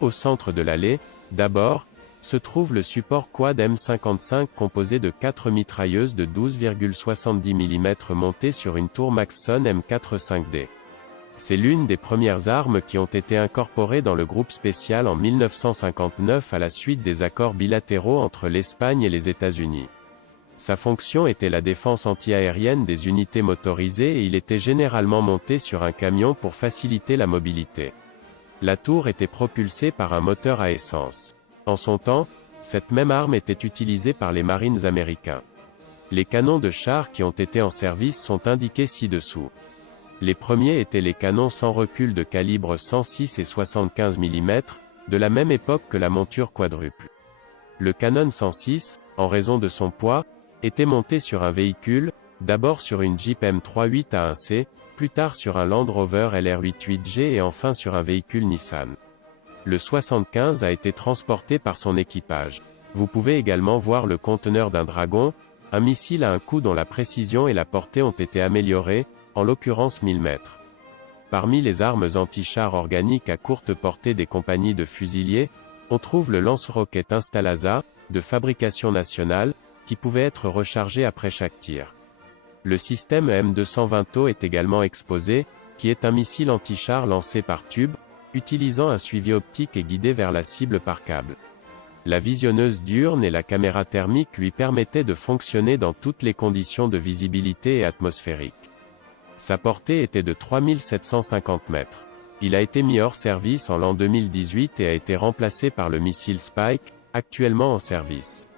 Au centre de l'allée, d'abord, se trouve le support quad M55 composé de 4 mitrailleuses de 12,70 mm montées sur une tour Maxson M45D. C'est l'une des premières armes qui ont été incorporées dans le groupe spécial en 1959 à la suite des accords bilatéraux entre l'Espagne et les États-Unis. Sa fonction était la défense antiaérienne des unités motorisées et il était généralement monté sur un camion pour faciliter la mobilité. La tour était propulsée par un moteur à essence. En son temps, cette même arme était utilisée par les Marines américains. Les canons de char qui ont été en service sont indiqués ci-dessous. Les premiers étaient les canons sans recul de calibre 106 et 75 mm, de la même époque que la monture quadruple. Le Canon 106, en raison de son poids, était monté sur un véhicule, d'abord sur une Jeep M38A1C, plus tard sur un Land Rover LR88G et enfin sur un véhicule Nissan. Le 75 a été transporté par son équipage. Vous pouvez également voir le conteneur d'un Dragon, un missile à un coup dont la précision et la portée ont été améliorées, en l'occurrence 1000 mètres. Parmi les armes anti-chars organiques à courte portée des compagnies de fusiliers, on trouve le lance-roquettes Instalaza, de fabrication nationale, qui pouvait être rechargé après chaque tir. Le système M220O est également exposé, qui est un missile anti-char lancé par tube, utilisant un suivi optique et guidé vers la cible par câble. La visionneuse diurne et la caméra thermique lui permettaient de fonctionner dans toutes les conditions de visibilité et atmosphérique. Sa portée était de 3750 mètres. Il a été mis hors service en l'an 2018 et a été remplacé par le missile Spike, actuellement en service.